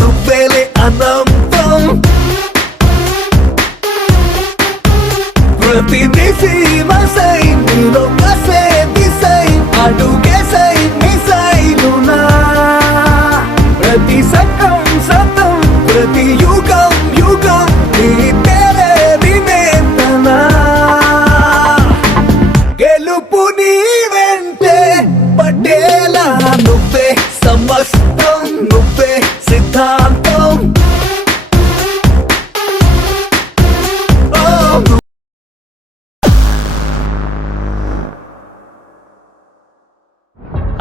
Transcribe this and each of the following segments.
నువ్వేలే అనంతం ప్రతి దిశి మసై నీలో కసే దిశై అడుగేసై మిసైలునా ప్రతి సకం సతం ప్రతి యుగం యుగం నీ పేరే వినేతనా గెలుపు నీ వెంటే పడేలా నువ్వే సమస్తం నువ్వే సిద్ధాంతం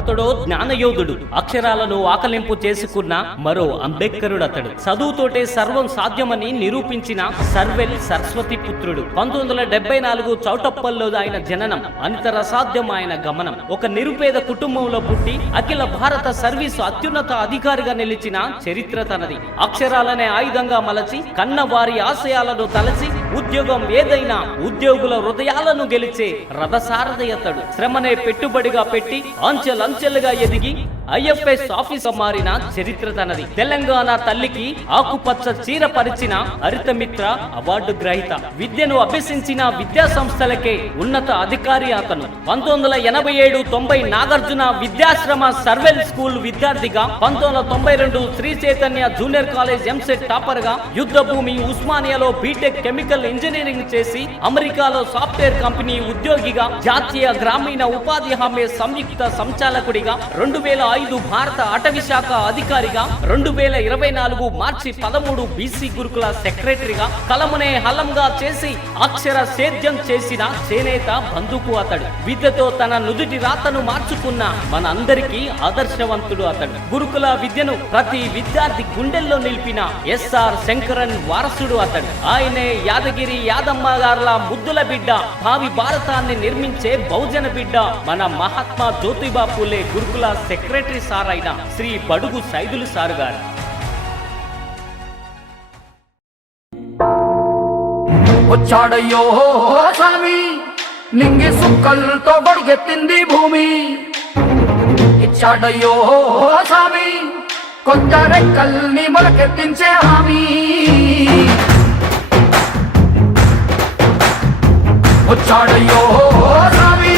అతడు జ్ఞానయోధుడు, అక్షరాలను ఆకలింపు చేసుకున్న మరో అంబేద్కరుడు అతడు. చదువుతోటే సర్వం సాధ్యమని నిరూపించిన సర్వెల్ సరస్వతి పుత్రుడు. 1974 చౌటప్పల్లో ఆయన జననం, అనితర సాధ్యం ఆయన గమనం. ఒక నిరుపేద కుటుంబంలో పుట్టి అఖిల భారత సర్వీసు అత్యున్నత అధికారిగా నిలిచిన చరిత్ర తనది. అక్షరాలనే ఆయుధంగా మలచి కన్న వారి ఆశయాలను తలచి ఉద్యోగం ఏదైనా ఉద్యోగుల హృదయాలను గెలిచే రథసారథి అతడు. శ్రమనే పెట్టుబడిగా పెట్టి అంచెలుగా ఎదిగి IFS ఆఫీసర్ మారిన చరిత్ర తనది. తెలంగాణ తల్లికి ఆకుపచ్చ చీర పరిచిన హరితమిత్ర అవార్డు గ్రహీత. విద్యను అభ్యసించిన విద్యా సంస్థలకే ఉన్నత అధికారి అతను. 1987-90 నాగార్జున విద్యాశ్రమ సర్వెల్ స్కూల్ విద్యార్థిగా, 1992 Sri Chaitanya junior college EAMCET topper గా, యుద్ధ భూమి ఉస్మానియాలో బీటెక్ కెమికల్ ఇంజనీరింగ్ చేసి అమెరికాలో సాఫ్ట్వేర్ కంపెనీ ఉద్యోగిగా, జాతీయ గ్రామీణ ఉపాధి హామీ సంయుక్త సంచాలకుడిగా, 2005 భారత అటవీ శాఖ అధికారిగా, 2024 మార్చి 13 బీసీ గురుకుల సెక్రటరీగా, కలమునే హలంగా చేసి అక్షర సేద్యం చేసిన చేనేత బంధుకు అతడు. విద్యతో తన నుదుటి రాతను మార్చుకున్న మన అందరికీ ఆదర్శవంతుడు అతడు. గురుకుల విద్యను ప్రతి విద్యార్థి గుండెల్లో నిలిపిన SR శంకరన్ వారసుడు అతడు. ఆయనే యాదగిరి యాదమ్మ గారుల ముద్దుల బిడ్డ, భావి భారతాన్ని నిర్మించే బహుజన బిడ్డ, మన మహాత్మా జ్యోతిబా పూలే గురుకుల సెక్రటరీ సార్ అయిన శ్రీ బడుగు సైదులు సార్ గారు. వచ్చాడయ్యో స్వామి, నింగి సుక్కలతో బడుగెత్తింది భూమి. ఇచ్చాడయ్యో స్వామి, కొత్త రెక్కల్ని మొలకెత్తించే హామీ. వచ్చాడయ్యో స్వామి,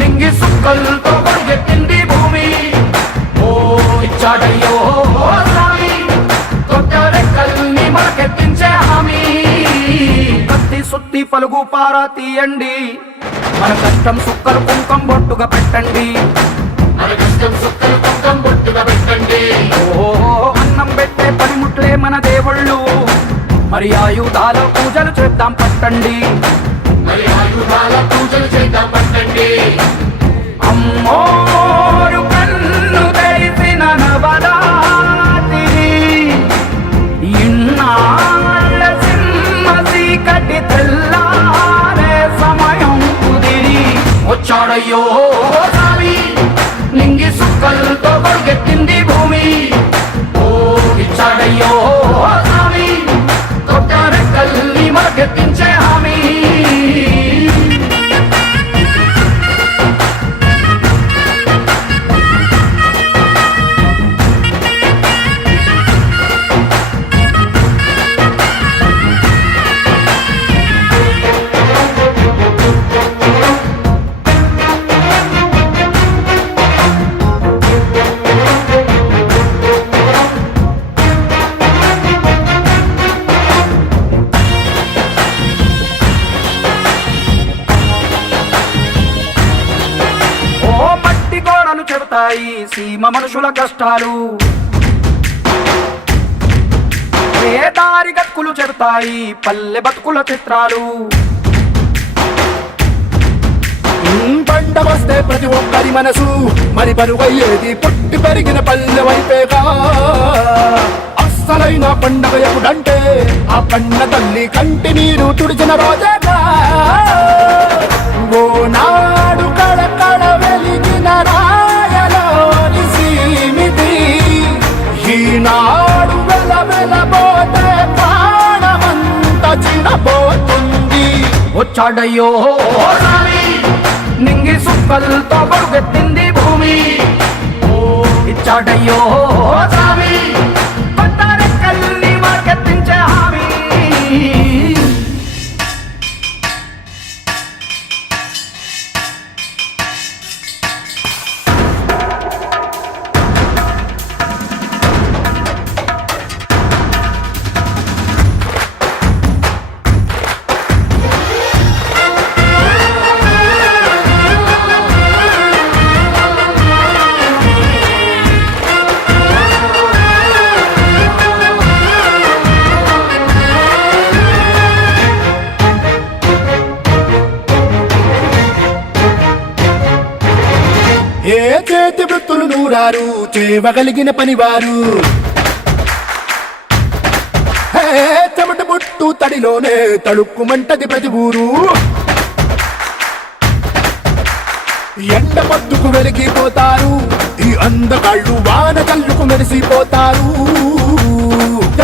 నింగి సుక్కలతో బడుగెత్తింది భూమి. ఓ ఇచ్చాడయ్యో స్వామి, కొత్త రెక్కల్ని మొలకెత్తించే హామీ. కత్తి సుత్తి పలుగు పారా తీయండి, మన కష్టం సుక్కలు కుంకం బొట్టుగా పెట్టండి. ఓ అన్నం పెట్టే పనిముట్లే మన దేవుళ్ళు, మరి ఆయుధాల పూజలు చేద్దాం పట్టండి. అమ్మోరు కన్ను తెరిసిన నవరాత్రి, ఇన్నాళ్ళ సింహ చీకటి తెల్లారే సమయం కుదిరి. వచ్చాడయ్యో స్వామి, నింగి సుక్కలతో బడుగెత్తింది భూమి. ఓ ఇచ్చాడయ్యో స్వామి, కొత్త రెక్కల్ని మొలకెత్తించే హామీ. చెబుతాయి సీమ మనుషుల కష్టాలు, ఏ దారి గక్కులు చెబుతాయి పల్లె బతుకుల చిత్రాలు. పంట వస్తే ప్రతి ఒక్కరి మనసు మరి పరువయ్యేది పుట్టి పెరిగిన పల్లె వైపేగా. అస్సలైన పండగ ఎప్పుడంటే ఆ కన్న తల్లి కంటి నీరు తుడిచిన రోజేగా. ఓ నాడు కళకళ వెలిగిన రాయలోని సీమితి, ఈనాడు వెలవెలబోతే ప్రాణమంతా చిన్నబోతుంది. వచ్చాడయ్యో స్వామి, నింగి సుక్కలతో బడుగెత్తింది భూమి. ఇచ్చాడయ్యో స్వామి, ఊరారు చేయగలిగిన పనివారు. హే చెమట పుట్టు తడిలోనే తడుక్కుమంటది ప్రతి ఊరు. ఎండ మద్దుకు వెలిగిపోతారు, ఈ అందగాళ్ళు వాన కళ్ళుకు మెరిసిపోతారు.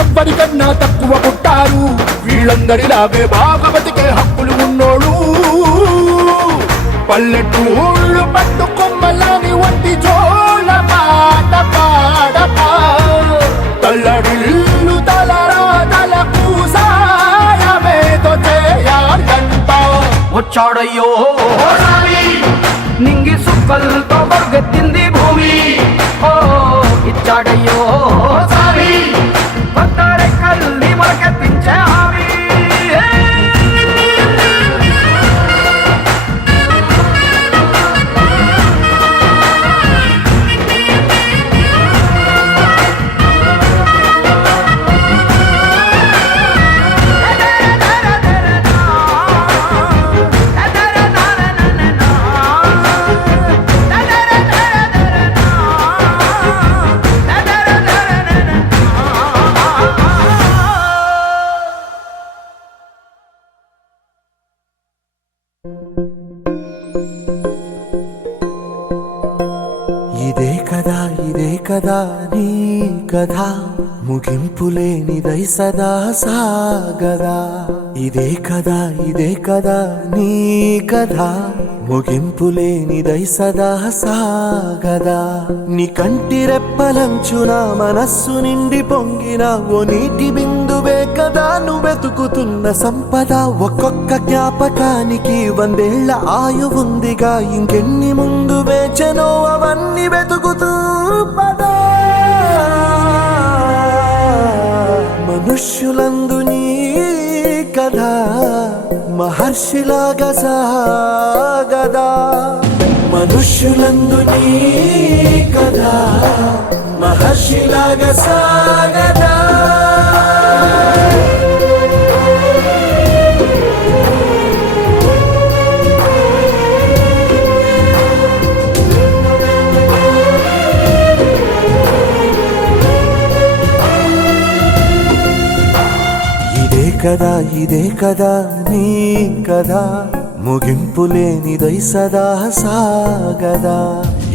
ఎవ్వరికన్నా తక్కువ పుట్టారు, వీళ్ళందరిలాగే బాగా బతికే హక్కులు ఉన్నోడు. పల్లెటూళ్ళు పట్టు కొమ్మలాని వంటి జోల పాట పాడపా తల్లడిల్లు తలరాతలకు సాయమేదో చేయాలంట. వచ్చాడయ్యో రామి నింగి సుక్కలతో బరుగెత్తింది భూమి. ఓ ఇచ్చాడయ్యో సామి కొత్త రెక్కల్ని మొలకెత్తించే హామీ. ఇదే కదా నీ కథ, ముగింపులేనిదై సదా సాగదా. ఇదే కదా నీ కథ, ముగింపులేనిదై సదా సాగదా. నీ కంటి రెప్పలంచున మనస్సు నిండి పొంగిన ఓ నీటి బిందువే కదా నువ్వెతుకుతున్న సంపద. ఒక్కొక్క జ్ఞాపకానికి 100 ఏళ్ల ఆయువుందిగా, ఇంకెన్ని ముందు వేచనో అవన్నీ వెతుకుతూ పదా. మనుష్యులందు నీ కథ మహర్షిలాగా సాగదా. మనుష్యులందు నీ కథ మహర్షిలాగా సాగదా. ఇదే కదా నీ కథ, ముగింపులేనిదై సదా సాగదా.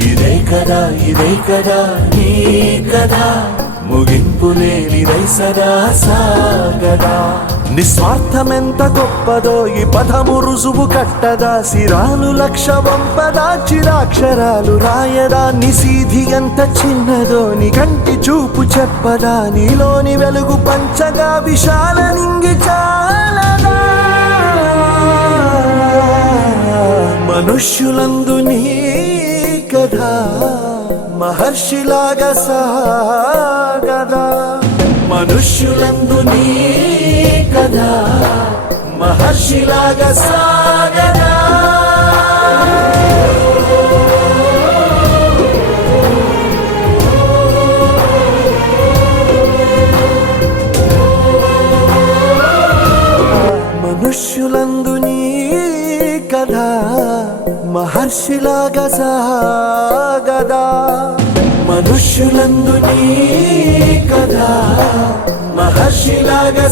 ఇదే కదా నీ కథ, ముగింపులేనిదై సదా సాగదా. నిస్వార్థమెంత గొప్పదో ఈ పదము రుజువు కట్టదా. సిరాలు 1,00,000 వంపదా, చిరాక్షరాలు రాయదా. నిసీధి ఎంత చిన్నదో నీ కంటి చూపు చెప్పదా. నీలోని వెలుగు పంచగా విశాల నింగి చాలదా. మనుష్యులందు నీ కథ మహర్షిలాగా సాగదా. మనుష్యులందు నీ కథ మహర్షిలాగా సాగదా. మనుష్యులందు నీ కథ మహర్షిలాగా సాగదా. మనుష్యులందు నీ కథ మహర్షిలాగా